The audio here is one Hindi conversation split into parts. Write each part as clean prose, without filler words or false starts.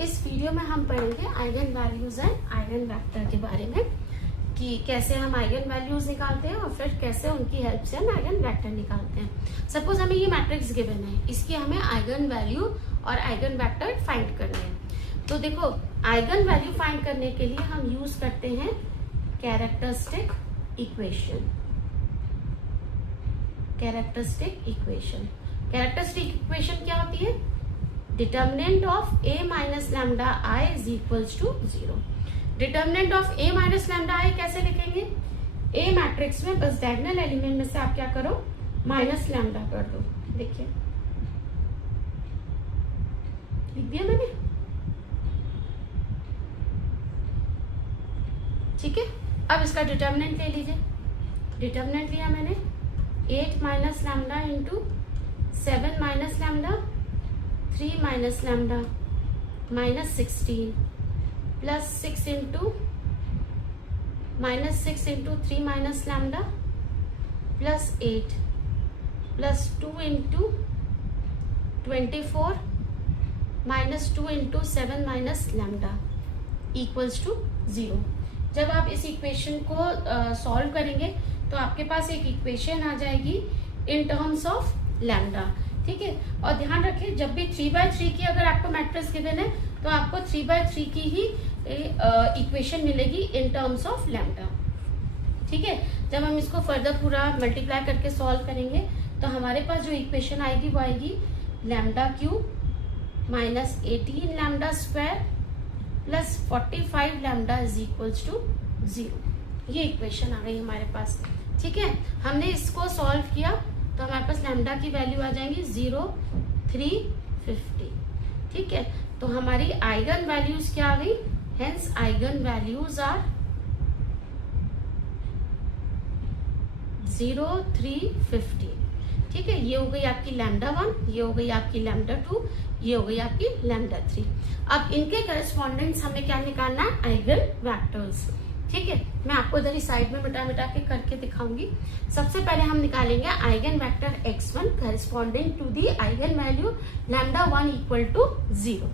इस वीडियो में हम पढ़ेंगे eigen values and eigen vector के बारे में कि कैसे हम आइगन वैल्यूज निकालते हैं और फिर कैसे उनकी हेल्प से हम आइगन वेक्टर निकालते हैं। सपोज हमें ये मैट्रिक्स गिवन है, इसकी हमें आइगन वैल्यू और आइगन वेक्टर फाइंड करने हैं। तो देखो, आइगन वैल्यू फाइंड करने के लिए हम यूज करते हैं कैरेक्टरिस्टिक इक्वेशन। कैरेक्टरिस्टिक इक्वेशन क्या होती है? Determinant of a minus lambda I is equals to 0। Determinant of a minus lambda I कैसे लिखेंगे? a मैट्रिक्स में बस डायगोनल एलिमेंट में से आप क्या करो, माइनस लैम्डा कर दो। देखिए लिख दिया मैंने, ठीक है। अब इसका डिटर्मिनेंट ले लीजिए। डिटर्मिनेंट लिया मैंने 8 minus lambda into 7 minus lambda 3 minus lambda minus 16 plus 6 into minus 6 into 3 minus lambda plus 8 plus 2 into 24 minus 2 into 7 minus lambda equals to 0। जब आप इस इक्वेशन को सॉल्व करेंगे तो आपके पास एक इक्वेशन आ जाएगी इन टर्म्स ऑफ लैम्डा, ठीक है। और ध्यान रखिए, जब भी 3/3 की अगर आपको मैट्रिक्स गिवन है तो आपको 3/3 की ही इक्वेशन मिलेगी इन टर्म्स ऑफ लैम्डा, ठीक है। जब हम इसको फर्दर पूरा मल्टीप्लाई करके सॉल्व करेंगे तो हमारे पास जो इक्वेशन आएगी वो आएगी lambda cube minus 18 lambda square plus 45 lambda is equals to 0। ये इक्वेशन आ गई हमारे पास, ठीक है। हमने इसको सॉल्व किया तो हमारे पास लैम्डा की वैल्यू आ जाएंगी 0, 3, 50, ठीक है। तो हमारी आइगन वैल्यूज क्या आ गई? हेंस आइगन वैल्यूज आर 0, 3, 50, ठीक है। ये हो गई आपकी लैम्डा 1, ये हो गई आपकी लैम्डा 2, ये हो गई आपकी लैम्डा 3। अब इनके करस्पॉन्डेंस हमें क्या निकालना है? आइगन वेक्टर्स, ठीक है। मैं आपको इधर ही साइड में मिटा मिटा के करके दिखाऊंगी। सबसे पहले हम निकालेंगे eigen vector x1 corresponding to the eigen value lambda 1 equal to 0।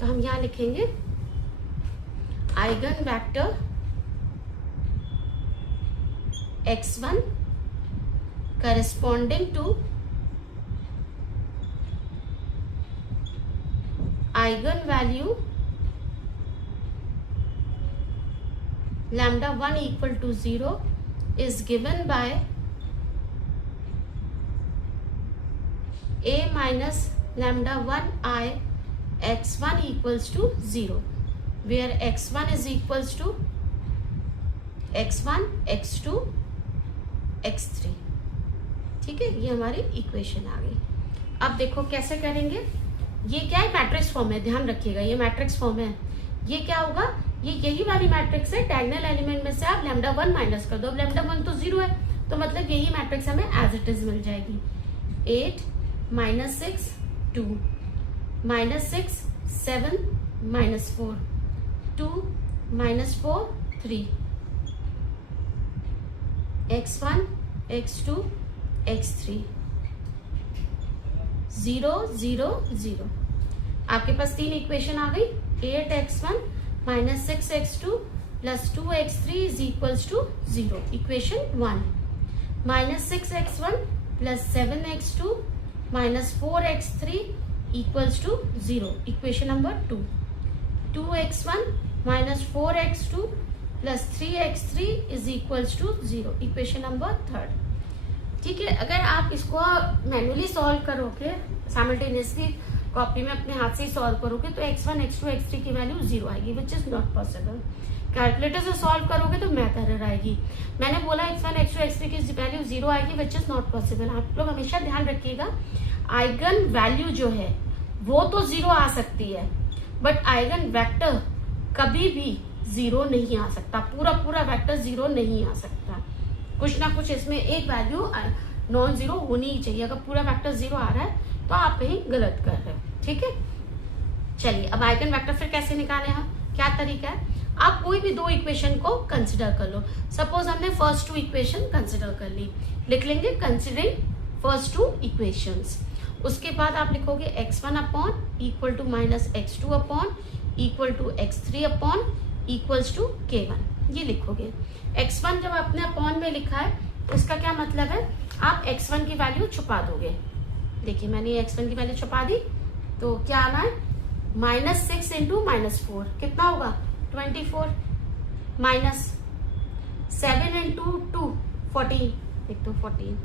तो हम यहाँ लिखेंगे eigen vector x1 corresponding to eigen value lambda 1 equal to 0 is given by a minus lambda 1 I x1 equals to 0, where x1 is equals to x1, x2, x3, ठीक है। ये हमारी इक्वेशन आ गई। अब देखो कैसे करेंगे। ये क्या है? मैट्रिक्स फॉर्म है, ध्यान रखिएगा, ये मैट्रिक्स फॉर्म है। ये क्या होगा? ये यही वाली मैट्रिक्स है, डायगोनल एलिमेंट में से आप लैम्डा 1 माइनस कर दो। अब लैम्डा 1 तो 0 है तो मतलब यही मैट्रिक्स हमें एज इट इज मिल जाएगी। 8 minus 6 2 minus 6 7 minus 4 2 minus 4 3 x1 x2 x3 0 0 0। आपके पास 3 इक्वेशन आ गई। 8x1 minus 6x2 plus 2x3 is equals to 0, equation 1। Minus 6x1 plus 7x2 minus 4x3 equals to 0, equation number 2। 2x1 minus 4x2 plus 3x3 is equals to 0, equation number 3, ठीक है। अगर आप इसको मैन्युअली सॉल्व करोगे, साइमल्टेनियसली कॉपी में अपने हाथ से ही सॉल्व करोगे तो x1, x2, x3 की वैल्यू 0 आएगी, which is not possible. Calculator से सॉल्व करोगे तो मैथ एरर आएगी। मैंने बोला x1, x2, x3 की वैल्यू 0 आएगी, विच इज नॉट पॉसिबल। आप लोग हमेशा ध्यान रखिएगा, आइगन वैल्यू जो है वो तो 0 आ सकती है, बट आइगन वेक्टर कभी भी 0 नहीं आ सकता। पूरा पूरा वेक्टर 0 नहीं आ सकता। कुछ ना कुछ इसमें एक वैल्यू नॉन 0 होनी ही चाहिए। अगर पूरा वेक्टर 0 आ रहा है तो आप कहीं गलत कर रहे हो, ठीक है। चलिए, अब आइगन वेक्टर फिर कैसे निकाले हम? क्या तरीका है? आप कोई भी 2 इक्वेशन को कंसिडर कर लो। सपोज हमने फर्स्ट 2 इक्वेशन कंसिडर कर ली, लिख लेंगे कंसिडरिंग फर्स्ट 2 इक्वेशंस। उसके बाद आप लिखोगे x1 upon equal to minus x2 upon equal to x3 upon equals to k1, ये लिखोगे। x1 जब आपने अपॉन में लिखा है उसका क्या मतलब है, आप x1 की वैल्यू छुपा दोगे। देखिए मैंने x1 की वैल्यू छुपा दी, तो क्या आना है, -6 इंटू -4 कितना होगा 24, माइनस 7 इंटू 2 14, एक तो 14,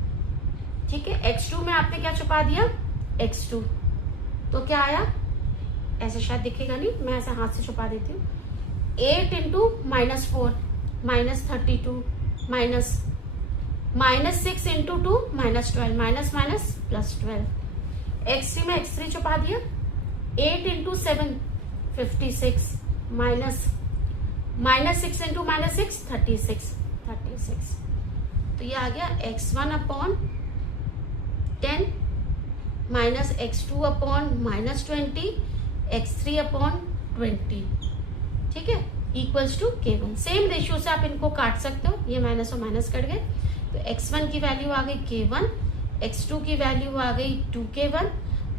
ठीक है। x2 में आपने क्या छुपा दिया, x2, तो क्या आया, ऐसे शायद दिखेगा नहीं, मैं ऐसे हाथ से छुपा देती हूँ, 8 into -4 -32, minus 6 into 2 -12, minus minus +12, x3 में x3 छुपा दिया, 8 इंटू 7 56, माइनस 6 इंटू -6 36, तो ये आ गया x1 upon 10 minus x2 upon -20, x3 upon 20, ठीक है, equals to k1। Same ratio से आप इनको काट सकते हो, ये माइनस और माइनस कट गए, तो x1 की वैल्यू आ गई k1, x2 की वैल्यू आ गई 2k1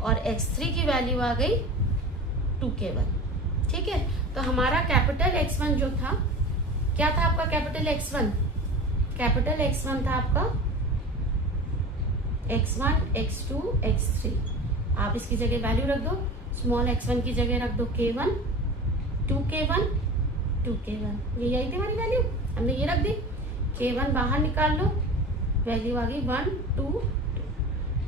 और x3 की वैल्यू आ गई 2k1, ठीक है। तो हमारा कैपिटल x1 जो था, क्या था आपका कैपिटल x1? कैपिटल x1 था आपका x1, x2, x3। आप इसकी जगह वैल्यू रख दो, स्मॉल x1 की जगह रख दो k1, 2k1, 2k1, ये यही थी हमारी वैल्यू, हमने ये रख दी, k1 बाहर निकाल लो, वैल्यू आ गई 1 2 2।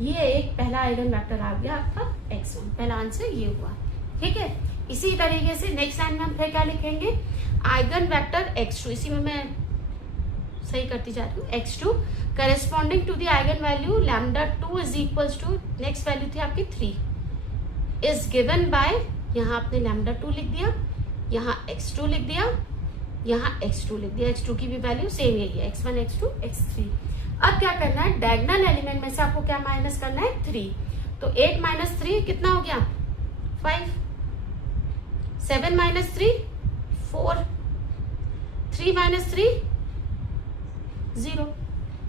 ये एक पहला आइगन वेक्टर आ गया आपका x1, पहला आंसर ये हुआ, ठीक है। इसी तरीके से नेक्स्ट लाइन में हम फिर क्या लिखेंगे, आइगन वेक्टर x2, इसी में मैं सही करती जा रही हूँ, x2 corresponding to the eigen value λ2 is equals to, next value थी आपकी 3, इज गिवन बाय, यहाँ आपने λ2 लिख दिया, यहाँ x2 लिख दिया, यहाँ x2 लिख दिया, x2 की भी वैल्यू सेम यही है, x1, x2, x3। अब क्या करना है, डायगोनल एलिमेंट में से आपको क्या माइनस करना है, 3, तो 8 माइनस 3 कितना हो गया 5, 7 माइनस 3 4, 3 माइनस 3 0,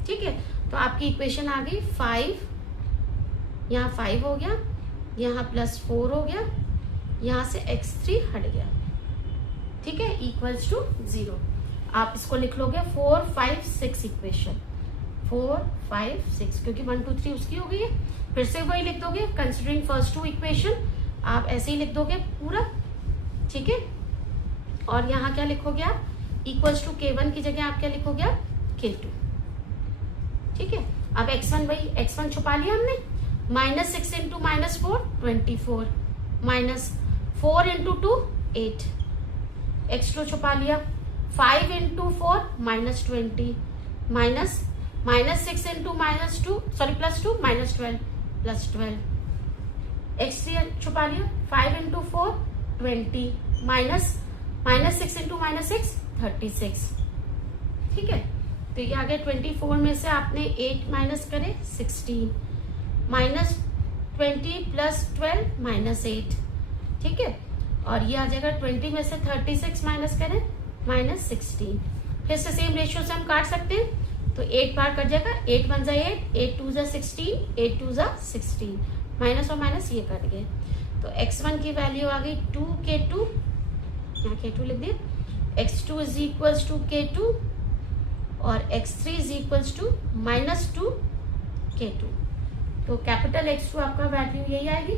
ठीक है। तो आपकी इक्वेशन आ गई 5, यहाँ 5 हो गया, यहाँ +4 हो गया, यहाँ से x3 हट गया, ठीक है, इक्वल्स टू 0। आप इसको लिख लोगे 4 5 6 इक्वेशन, 4 5 6, क्योंकि 1 2 3 उसकी हो गई है, फिर से वही लिख दोगे कंसिडरिंग फर्स्ट 2 इक्वेशन, आप ऐसे ही लिख दोगे पूरा, ठीक है। और यहाँ क्या लिखोगे आप, इक्वल्स टू k1 की जगह आप क्या लिखोगे आप k2, ठीक है। अब x1 वही, x1 छुपा लिया हमने, -6 इंटू -4 24, -4 इंटू 2 8, x2 छुपा लिया, 5 इंटू 4 -20, -6 इंटू -2 सॉरी +2 -12 +12, x3 छुपा लिया, 5 इंटू 4 20, -6 इंटू -6 36, ठीक है। तो ये आ गया 24 में से आपने 8 माइनस करे 16, -20 +12 -8, ठीक है। और ये आ जाएगा 20 में से 36 माइनस करें -16, फिर से सेम रेशियो से हम काट सकते हैं, तो 8 बार कट जाएगा, 8 1 जा 8, 8 2 जा 16, 8 2 जा 16, माइनस और माइनस ये कट गए, तो x1 की वैल्यू आ गई 2k2, यहाँ k2 लिख दिया, x2 is equals to k2 और x3 is equals to -2k2, तो कैपिटल x2 आपका वैल्यू यही आएगी।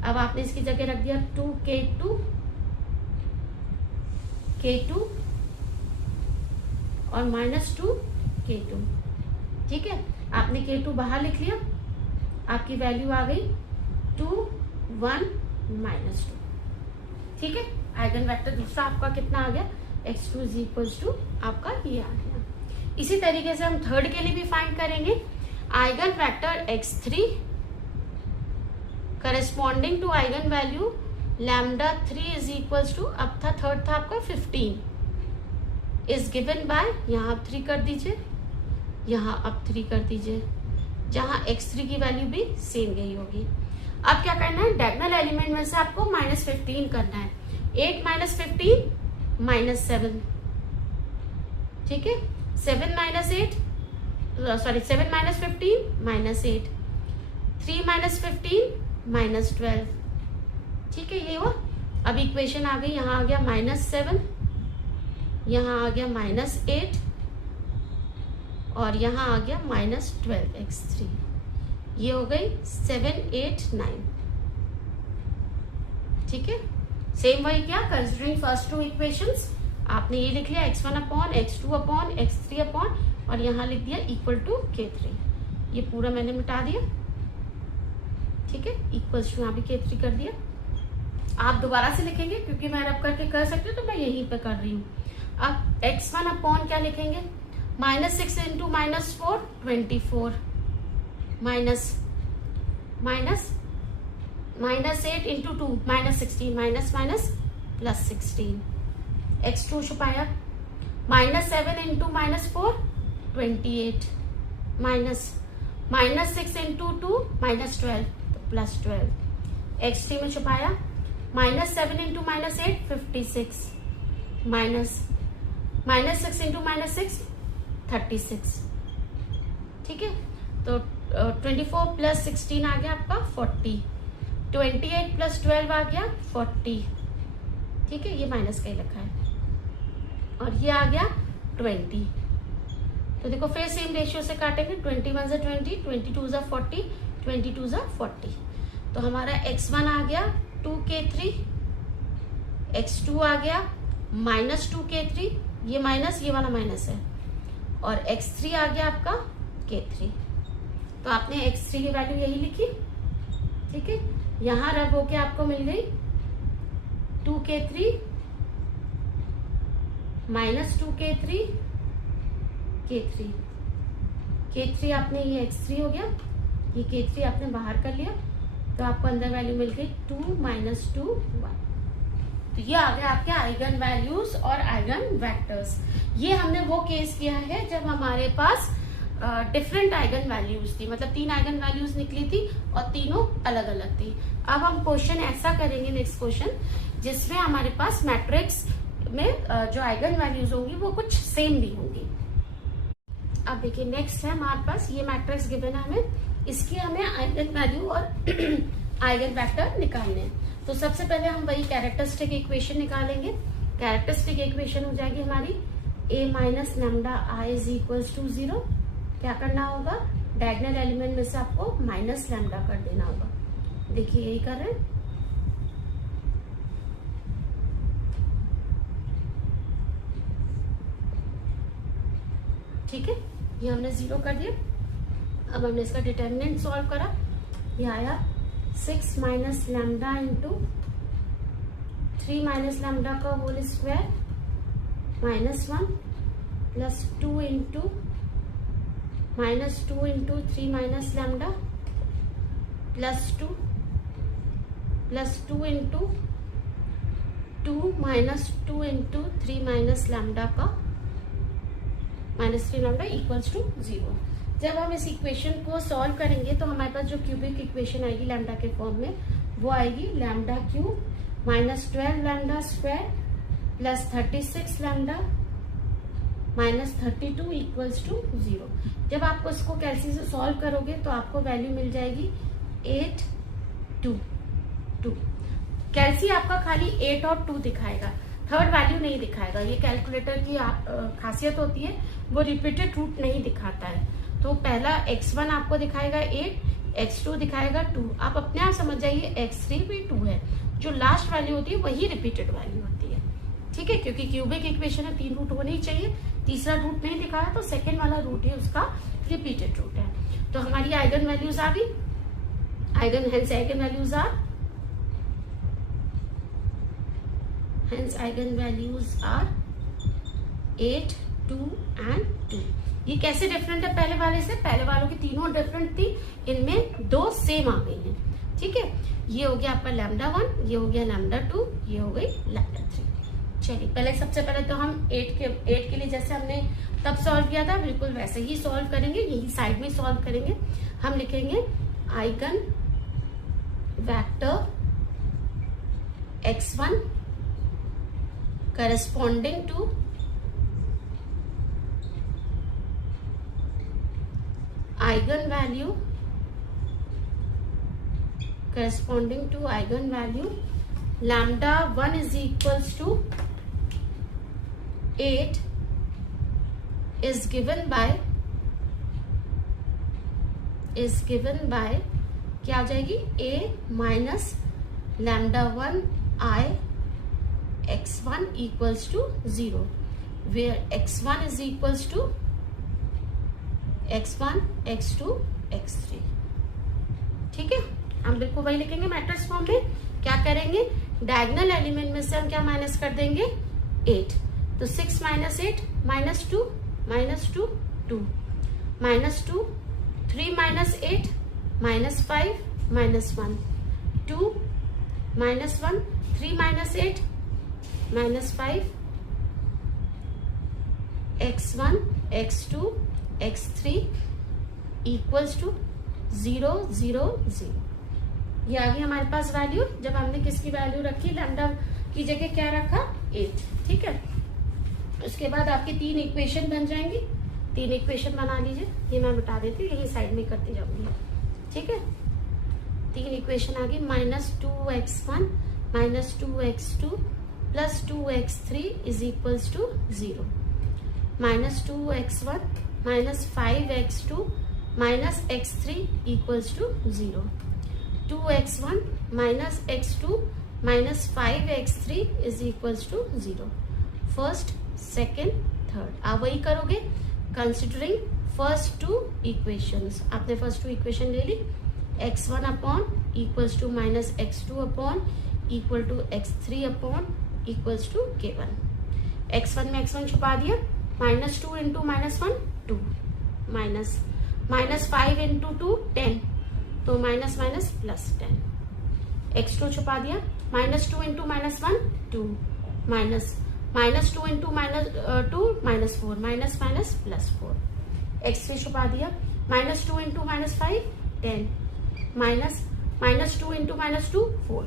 अब आपने इसकी जगह रख दिया 2k2 और -2k2, ठीक है। आपने k2 बाहर लिख लिया, आपकी वैल्यू आ गई 2 1 -2, ठीक है। आइगन वेक्टर दूसरा आपका कितना आ गया, x2 इज इक्वल्स टू आपका ये आ गया। इसी तरीके से हम थर्ड के लिए भी फाइंड करेंगे, eigen vector x3 corresponding to eigen value λ3 is equals to, अब था थर्ड था आपका 15, इज गिवन बाय, यहाँ आप 3 कर दीजिए, यहाँ अब 3 कर दीजिए, जहाँ x3 की वैल्यू भी सेम यही होगी। अब क्या करना है, डायगोनल एलिमेंट में से आपको -15 करना है, 8 - 15 -7, ठीक है, 7 - 8 सॉरी 7 - 15 -8, 3 - 15 -12, ठीक है, ये हुआ। अब इक्वेशन आ गई, यहाँ आ गया -7, यहाँ आ गया -8 और यहाँ आ गया -12x3। ये हो गई 7, 8, 9। ठीक है, सेम वही क्या, कंसिडरिंग फर्स्ट टू इक्वेशंस आपने ये लिख लिया x1 upon x2 upon x3 upon और यहाँ लिख दिया इक्वल टू k3। ये पूरा मैंने मिटा दिया। ठीक है, इक्वल्स टू यहाँ भी k3 कर दिया। आप दोबारा से लिखेंगे क्योंकि मैं रब करके कर सकती हूँ तो मैं यहीं पे कर रही हूँ। अब x1 अपॉन क्या लिखेंगे, -6 इंटू -4 24 -8 इंटू 2 -16 +16। x2 छुपाया, -7 इंटू -4 28 -6 इंटू 2 -12 तो +12। x3 में छुपाया, -7 इंटू -8 56 -6 इंटू -6 36। ठीक है, तो 24 + 16 आ गया आपका 40, 28 + 12 आ गया 40। ठीक है, ये माइनस का ही लिखा है और ये आ गया 20। तो देखो फिर सेम रेशियो से काटेंगे, 21 से 20, 22 से 40, 22 से 40। तो हमारा x1 आ गया 2k3, x2 आ गया -2k3, ये माइनस ये वाला माइनस है, और x3 आ गया आपका k3। तो आपने x3 की वैल्यू यही लिखी। ठीक है, यहां रब होके आपको मिल गई 2k3 -2k3 k3। k3 आपने ये x3 हो गया, ये k3 आपने बाहर कर लिया, तो आपको अंदर वैल्यू मिल गई 2 - 2 1। तो ये आ गया आपके आइगन वैल्यूज और आइगन वेक्टर्स। ये हमने वो केस किया है जब हमारे पास डिफरेंट आइगन वैल्यूज थी, मतलब 3 आइगन वैल्यूज निकली थी और तीनों अलग अलग थी। अब हम क्वेश्चन ऐसा करेंगे, नेक्स्ट क्वेश्चन, जिसमें हमारे पास मैट्रिक्स में जो आइगन वैल्यूज होंगी वो कुछ सेम भी होंगी। अब देखिए नेक्स्ट है हमारे पास ये मैट्रिक्स गिवन है हमें, इसकी हमें आइगन वैल्यू और आइगन वेक्टर निकालने हैं। तो सबसे पहले हम वही कैरेक्टरिस्टिक इक्वेशन निकालेंगे। कैरेक्टरिस्टिक इक्वेशन हो जाएगी हमारी a - λI = 0। क्या करना होगा, डायगोनल एलिमेंट में से आपको -λ कर देना होगा। देखिए यही कर रहे हैं। ठीक है, ये हमने 0 कर दिया। अब हमने इसका डिटर्मिनेंट सॉल्व करा, ये आया 6 - λ इंटू 3 - λ का whole square -1 plus 2 into -2 into 3 - λ plus 2 into 2 - 2 into 3 - λ का -3 λ इक्वल्स टू 0। जब हम इस इक्वेशन को सॉल्व करेंगे तो हमारे पास जो क्यूबिक इक्वेशन आएगी लैम्डा के फॉर्म में, वो आएगी λ³ -12 λ स्क्वायर प्लस 36 λ -32 इक्वल्स टू 0। जब आपको इसको कैलसी से सॉल्व करोगे तो आपको वैल्यू मिल जाएगी 8 2 2। कैलसी आपका खाली 8 और 2 दिखाएगा, थर्ड वैल्यू नहीं दिखाएगा। ये कैलकुलेटर की खासियत होती है, वो रिपीटेड रूट नहीं दिखाता है। तो पहला x1 आपको दिखाएगा 8, x2 दिखाएगा 2। आप अपने आप समझ जाइए x3 भी 2 है। जो लास्ट वैल्यू होती है वही रिपीटेड वैल्यू होती है। ठीक है, क्योंकि क्यूबिक इक्वेशन है 3 रूट होने ही चाहिए, तीसरा रूट नहीं दिखाया तो सेकेंड वाला रूट ही उसका रिपीटेड रूट है। तो हमारी आइगन वैल्यूज आ गई, eigen values are eigen values are 8 2 and 2। ये कैसे डिफरेंट है पहले वाले से, पहले वालों की तीनों डिफरेंट थी, इनमें 2 सेम आ गई हैं। ठीक है, ये हो गया आपका λ1, ये हो गया λ2, ये हो गई λ3। चलिए पहले सबसे पहले तो हम 8 के लिए जैसे हमने तब सॉल्व किया था बिल्कुल वैसे ही सॉल्व करेंगे, यही साइड में सॉल्व करेंगे। हम लिखेंगे eigen vector x1 corresponding to eigenvalue lambda 1 is equals to 8 is given by क्या आ जाएगी, a minus lambda 1 I x1 equals to 0, where x1 is equals to x1, x2, x3. ठीक है, हम बिल्कुल वही लिखेंगे मैट्रिक्स फॉर्म में. क्या करेंगे, डायगोनल एलिमेंट में से हम क्या माइनस कर देंगे, 8. तो 6 minus 8 minus 2 2 minus 2, 3 minus 8 minus 5 minus 1 2 minus 1, 3 minus 8 minus 5, x1, x2, x3 equals to 0 0 0. ये आ गई हमारे पास वैल्यू. जब हमने किसकी वैल्यू रखी, लैम्डा की जगह क्या रखा, 8. ठीक है, उसके बाद आपकी 3 इक्वेशन बन जाएंगी. 3 इक्वेशन बना लीजिए. ये मैं बता देती हूँ, यही साइड में करती जाऊंगी. ठीक है, 3 इक्वेशन आ गई. -2x1 -2x2 plus 2x3 is equals to 0. -2x1 -5x2 minus x3 equals to 0. 2x1 minus x2 minus 5x3 is equals to 0. First, second, third आप वही करोगे कंसिडरिंग फर्स्ट 2 इक्वेशंस. आपने फर्स्ट 2 इक्वेशन ले ली. x1 upon equals to minus x2 upon equal to x3 upon equals to k1. x1 में x1 छुपा दिया. -2 इंटू -1 2 माइनस -5 इंटू 2 10, तो माइनस माइनस प्लस 10. x2 छुपा दिया. -2 into -1 2 minus -2 into -2 -4 minus minus plus 4. x3 छुपा दिया. -2 इंटू -5 10 माइनस -2 इंटू -2 4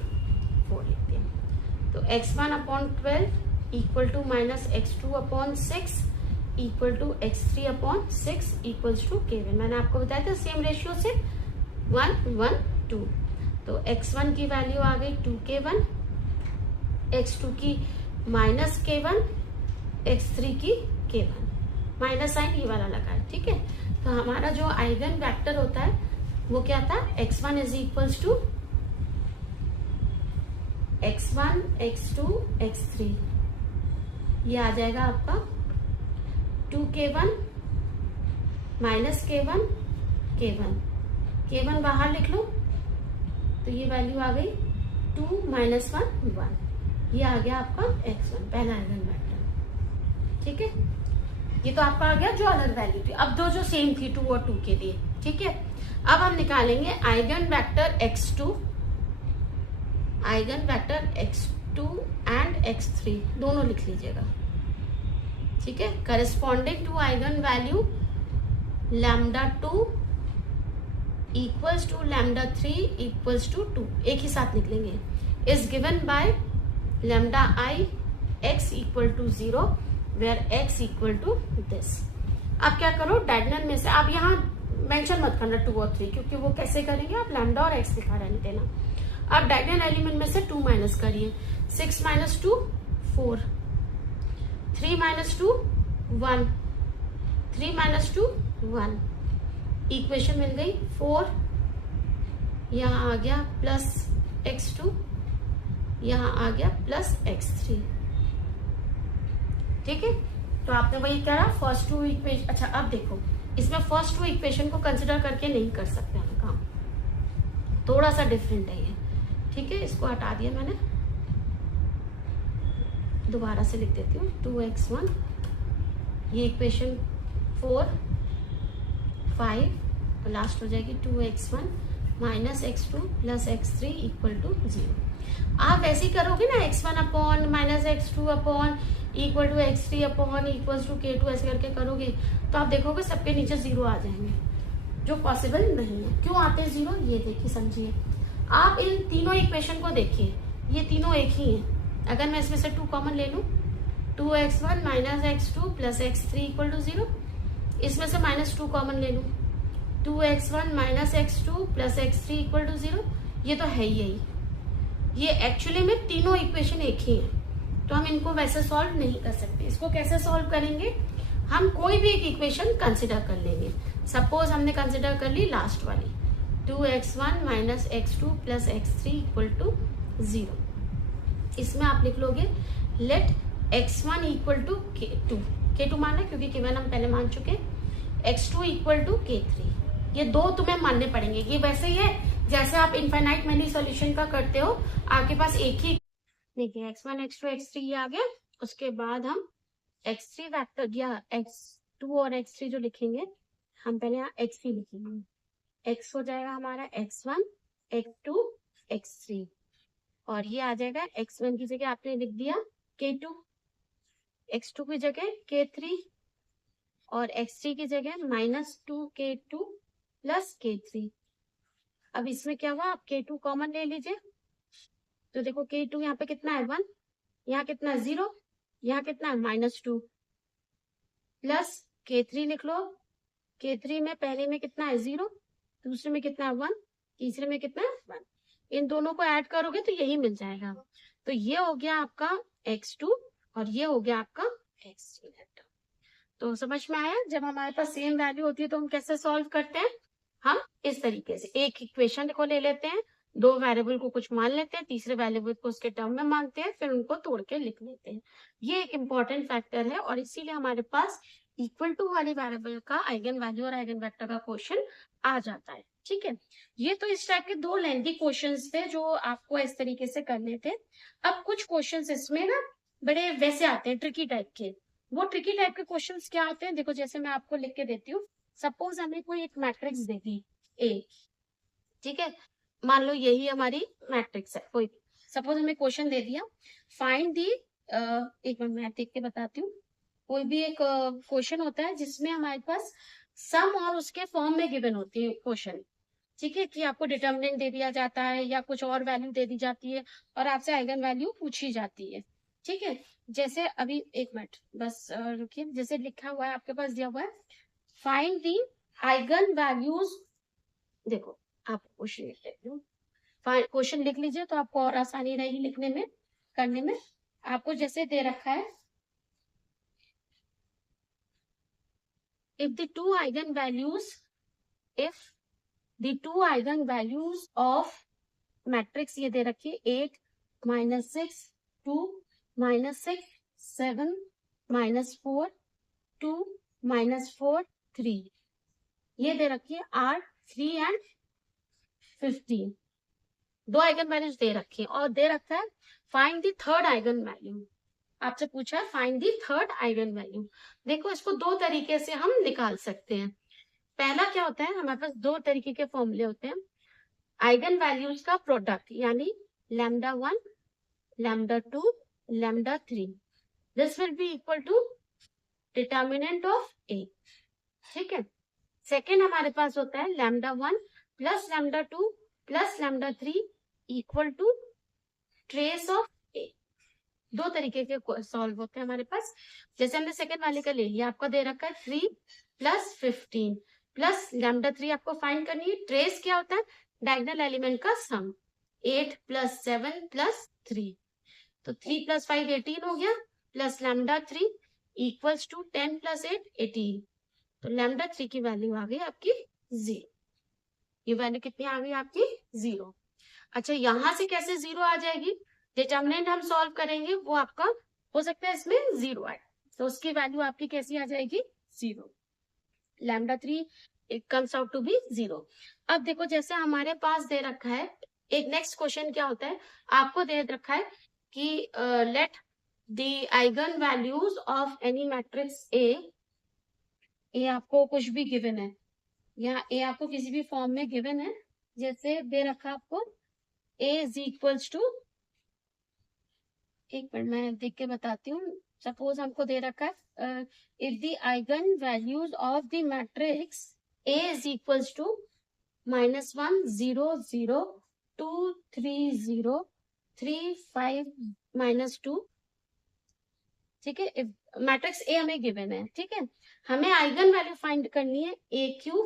लिखते हैं. तो x1 upon 12 equal to minus x2 upon 6 equal to x3 upon 6 equals to k1. मैंने आपको बताया था सेम रेशियो से 1 1 2. तो x1 की वैल्यू आ गई 2k1, x2 की माइनस k1, x3 की k1. माइनस साइन ये वाला लगा है. ठीक है, तो हमारा जो आइगन वेक्टर होता है वो क्या था, x1 is equals to x1 x2 x3. ये आ जाएगा आपका 2k1 माइनस k1 k1 बाहर लिख लो. तो ये वैल्यू आ गई 2 माइनस 1 1. ये आ गया आपका x1 पहला आइगन वेक्टर. ठीक है, ये तो आपका आ गया जो अलग वैल्यू थी. अब दो जो सेम थी 2 और 2 के लिए. ठीक है, अब हम निकालेंगे eigen vector x2 and x3 दोनों लिख लीजिएगा. ठीक है, corresponding to eigen value lambda 2 equals to lambda 3 equals to 2 एक ही साथ निकलेंगे. Is given by lambda I x equal to 0 where x equal to this. अब क्या करो, डायगोनल में से आप यहाँ मेंशन मत करना 2 और 3, क्योंकि वो कैसे करेंगे, आप लैम्डा और x लिखा रहने देना. अब डायगोनल एलिमेंट में से 2 माइनस करिए. 6 माइनस 2 4, 3 माइनस 2 1, 3 माइनस 2 1. इक्वेशन मिल गई 4. यहाँ आ गया प्लस x2, यहाँ आ गया प्लस x3. ठीक है, तो आपने वही करा फर्स्ट 2 इक्वेशन. अच्छा, अब देखो इसमें फर्स्ट 2 इक्वेशन को कंसिडर करके नहीं कर सकते हम काम, थोड़ा सा डिफरेंट है ये. ठीक है, इसको हटा दिया मैंने, दोबारा से लिख देती हूँ. 2x1 ये इक्वेशन 4 5 तो लास्ट हो जाएगी 2x1 minus x2 plus x3 equal to 0. आप ऐसे ही करोगे ना, x1 upon minus x2 upon equal to x3 upon equal to k2 ऐसे करके करोगे तो आप देखोगे सबके नीचे 0 आ जाएंगे, जो पॉसिबल नहीं है. क्यों आते हैं 0, ये देखिए समझिए. आप इन तीनों इक्वेशन को देखिए, ये तीनों एक ही हैं. अगर मैं इसमें से 2 कॉमन ले लूं, 2x1 minus x2 plus x3 equal to 0. इसमें से -2 कॉमन ले लूं, 2x1 minus x2 plus x3 equal to 0. ये तो है ही यही. ये एक्चुअली में तीनों इक्वेशन एक ही है, तो हम इनको वैसे सॉल्व नहीं कर सकते। इसको कैसे सॉल्व करेंगे, हम कोई भी एक इक्वेशन कंसिडर कर लेंगे। सपोज हमने कंसिडर कर ली लास्ट वाली 2x1 minus x2 plus x3 equal to 0। इसमें आप लिख लोगे late x1 equal to k2 माना क्योंकि k1 हम पहले मान चुके, x2 इक्वल टू k3। ये दो तुम्हें मानने पड़ेंगे। ये वैसे ही है जैसे आप इनफाइनाइट मैनी सॉल्यूशन का करते हो, आपके पास एक ही, देखिए x1 x2 x3 ये आ गया। उसके बाद हम x3 फैक्टर या x2 और x3 जो लिखेंगे, हम पहले यहाँ x3 लिखेंगे। x हो जाएगा हमारा x1 x2 x3 और ये आ जाएगा x1 की जगह आपने लिख दिया k2, x2 की जगह k3 और x3 की जगह -2k2 प्लस k3। अब इसमें क्या हुआ, आप k2 कॉमन ले लीजिए, तो देखो k2 यहाँ पे कितना है 1, यहाँ कितना 0, यहाँ कितना है -2 प्लस k3 लिख लो। k3 में पहले में कितना है 0, दूसरे में कितना है 1, तीसरे में कितना है 1। इन दोनों को ऐड करोगे तो यही मिल जाएगा। तो ये हो गया आपका x2 और ये हो गया आपका x3। तो समझ में आया, जब हमारे पास सेम वैल्यू होती है तो हम कैसे सॉल्व करते हैं, हम इस तरीके से एक इक्वेशन को ले लेते हैं, दो वेरिएबल को कुछ मान लेते हैं, तीसरे वेरिएबल को उसके टर्म में मानते हैं, फिर उनको तोड़ के लिख लेते हैं। ये एक इम्पॉर्टेंट फैक्टर है और इसीलिए हमारे पास इक्वल टू वाली वेरिएबल का आइगन वैल्यू और आइगन वेक्टर का क्वेश्चन आ जाता है। ठीक है, ये तो इस टाइप के दो लेंथी क्वेश्चंस थे जो आपको इस तरीके से करने थे। अब कुछ क्वेश्चंस इसमें ना बड़े वैसे आते हैं ट्रिकी टाइप के। वो ट्रिकी टाइप के क्वेश्चंस क्या होते हैं, देखो जैसे मैं आपको लिख के देती हूँ। सपोज हमें कोई एक मैट्रिक्स दे दी ए, ठीक है, मान लो यही हमारी मैट्रिक्स है कोई। सपोज हमें क्वेश्चन दे दिया फाइंड दी, एक मिनट मैं देख के बताती हूँ। कोई भी एक क्वेश्चन होता है जिसमें हमारे पास सम और उसके फॉर्म में गिवन होती है क्वेश्चन, ठीक है, कि आपको डिटर्मिनेंट दे दिया जाता है या कुछ और वैल्यू दे दी जाती है और आपसे आइगन वैल्यू पूछी जाती है। ठीक है, जैसे अभी एक मिनट बस रुकिए, जैसे लिखा हुआ है आपके पास दिया हुआ है फाइंड दी आइगन वैल्यूज। देखो आप क्वेश्चन लिख लेती हूँ, क्वेश्चन लिख लीजिए तो आपको और आसानी रहेगी लिखने में करने में। आपको जैसे दे रखा है if the two eigenvalues of matrix ये दे रखी है 8 -6 2 -6 7 -4 2 -4 3 ये दे रखी है R 3 एंड 15। दो आइगन वैल्यूज दे रखी है और दे रखा है find the third eigen value. आपसे पूछा है find the third eigen value. देखो इसको दो तरीके से हम निकाल सकते हैं। पहला क्या होता है, हमारे पास दो तरीके के फॉर्मूले होते हैं। आइगन वैल्यूज का प्रोडक्ट यानी λ1 λ2 λ3 this will be equal to determinant of A. ठीक है, सेकेंड हमारे पास होता है λ1 plus λ2 plus λ3 equal to trace of A. दो तरीके के सॉल्व होते हैं हमारे पास। जैसे हमने सेकेंड वाले का ले लिया, आपका दे रखा है 3 प्लस 15 प्लस λ3 आपको फाइंड करनी है। ट्रेस क्या होता है, डायगोनल एलिमेंट का सम 8 प्लस 7 प्लस 3, तो 3 प्लस 5 18 हो गया प्लस λ3 इक्वल्स टू 10 प्लस 8 18, तो λ3 की वैल्यू आ गई आपकी 0। ये वैल्यू कितनी आ गई आपकी 0। अच्छा यहां से कैसे 0 आ जाएगी, डिटर्मिनेंट हम सॉल्व करेंगे वो आपका हो सकता है इसमें 0 आए, तो उसकी वैल्यू आपकी कैसी आ जाएगी 0। λ3 it comes out to be 0। अब देखो जैसे हमारे पास दे रखा है एक नेक्स्ट क्वेश्चन क्या होता है, आपको दे रखा है कि let the eigen values of any matrix A आपको कुछ भी गिवन है या ए आपको किसी भी फॉर्म में गिवन है। जैसे दे रखा आपको ए इज इक्वल्स टू, एक मिनट मैं देख के बताती हूँ। सपोज हमको दे रखा है if the eigen values of the matrix A is equals to -1 0 0 2 3 0 3 5 -2। ठीक है, मैट्रिक्स ए हमें गिवन है, ठीक है, हमें आइगन वैल्यू फाइंड करनी है a³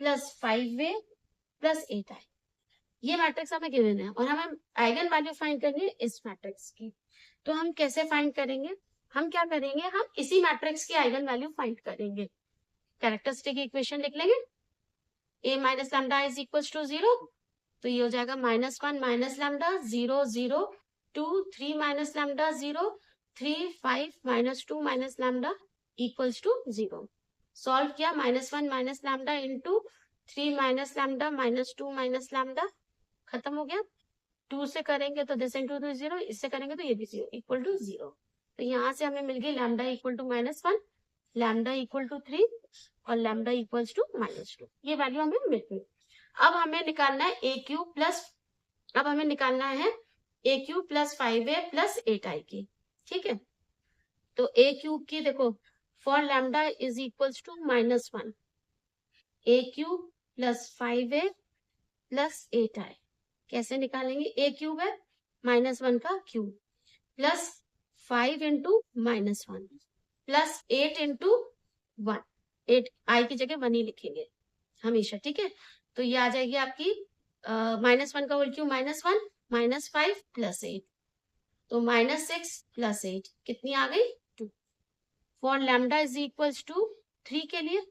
plus 5a plus 8i। ये मैट्रिक्स हमें गिवन है और हमें आइगन वैल्यू फाइंड करनी है इस मैट्रिक्स की। तो हम कैसे फाइंड करेंगे, हम क्या करेंगे, हम इसी मैट्रिक्स की आइगन वैल्यू फाइंड करेंगे। कैरेक्टरिस्टिक इक्वेशन लिख लेंगे, a minus lambda is equal to 0, तो ये हो जाएगा -1 minus lambda 0 0 2 3 minus lambda 0 3 5 -2 minus lambda equals to 0। Solve किया, -1 minus lambda into 3 minus lambda -2 minus lambda, खत्म हो गया। 2 से करेंगे तो दिस इंटू 0, इससे करेंगे तो ये भी 0 इक्वल टू 0। तो यहाँ से हमें मिल गई lambda equal to -1, lambda equal to 3 और लैम्डा इक्वल्स टू -2, ये वैल्यू हमें मिल गई। अब हमें निकालना है ए क्यूब प्लस, अब हमें निकालना है ए cube plus 5a plus 8i की, ठीक है। तो ए क्यूब की देखो, for lambda is equals to -1, A cube plus 5a plus 8i, कैसे निकालेंगे, ए क्यूब है -1 का cube plus 5 into -1 plus 8 into 1, 8 I की जगह 1 ही लिखेंगे हमेशा, ठीक है। तो ये आ जाएगी आपकी -1 का होल क्यूब -1 -5 प्लस 8, तो -6 प्लस 8 कितनी आ गई 2। For lambda is equals to 3 के लिए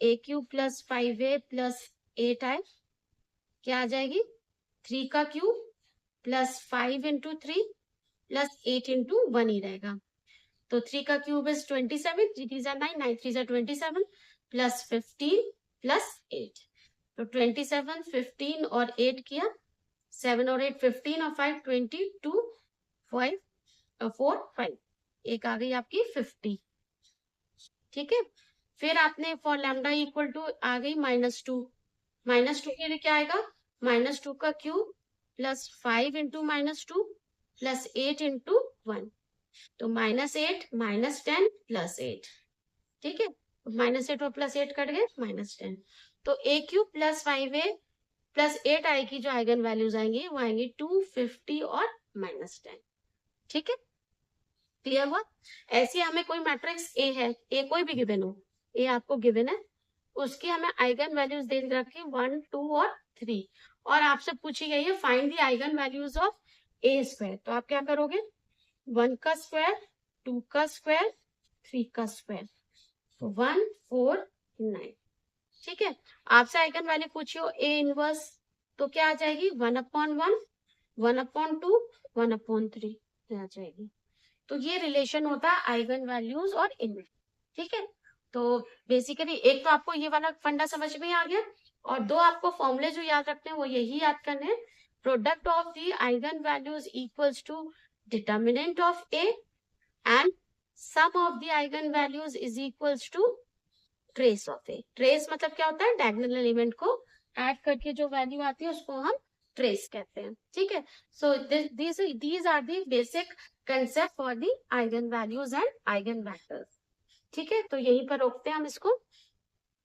ए cube plus 5a plus 8i क्या आ जाएगी, 3 का cube plus 5 into 3 plus 8 into 1 ही रहेगा। तो 3 का क्यूब इज 27, 3 3 9, 9 3 27 प्लस 15 प्लस 8, तो 27 15 और 8 किया, 7 और 8 15 और 5 22 5 4 5, एक आ गई आपकी 50, ठीक है। फिर आपने फॉर लैम्डा इक्वल टू आ गई -2 के लिए क्या आएगा, -2 का cube plus 5 into -2 plus 8 into 1, तो -8 -10 प्लस 8, ठीक है। -8 और प्लस 8 कट गए, -10, तो ए cube plus 5a plus 8i की जो आइगन वैल्यूज आएंगी वो आएंगी 250 और -10, ठीक है। क्लियर हुआ। ऐसे हमें कोई मैट्रिक्स ए है, ए कोई भी गिवन हो, ए आपको गिवन है, उसकी हमें आइगन वैल्यूज दे रखी 1 2 और 3, और आपसे पूछी गई है find the eigen values of A square, तो आप क्या करोगे, 1 का स्क्वायर 2 का स्क्वायर 3 का स्क्वायर, तो 1 4 9, ठीक है। आपसे आइगन वैल्यू पूछियो ए इनवर्स, तो क्या आ जाएगी 1/1 1/2 1/3 आ जाएगी। तो ये रिलेशन होता है आइगन वैल्यूज और इनवर्स, ठीक है। तो बेसिकली एक तो आपको ये वाला फंडा समझ में आ गया, और दो आपको फॉर्मूले जो याद रखते हैं वो यही याद करने हैं, product of the eigen values equals to determinant of A and sum of the eigen values is equals to trace of A. Trace मतलब क्या होता है, डायगोनल एलिमेंट को ऐड करके जो वैल्यू आती है उसको हम ट्रेस कहते हैं, ठीक है। So these are the basic concept for the eigen values and eigen vectors, ठीक है। तो यहीं पर रोकते हैं हम इसको।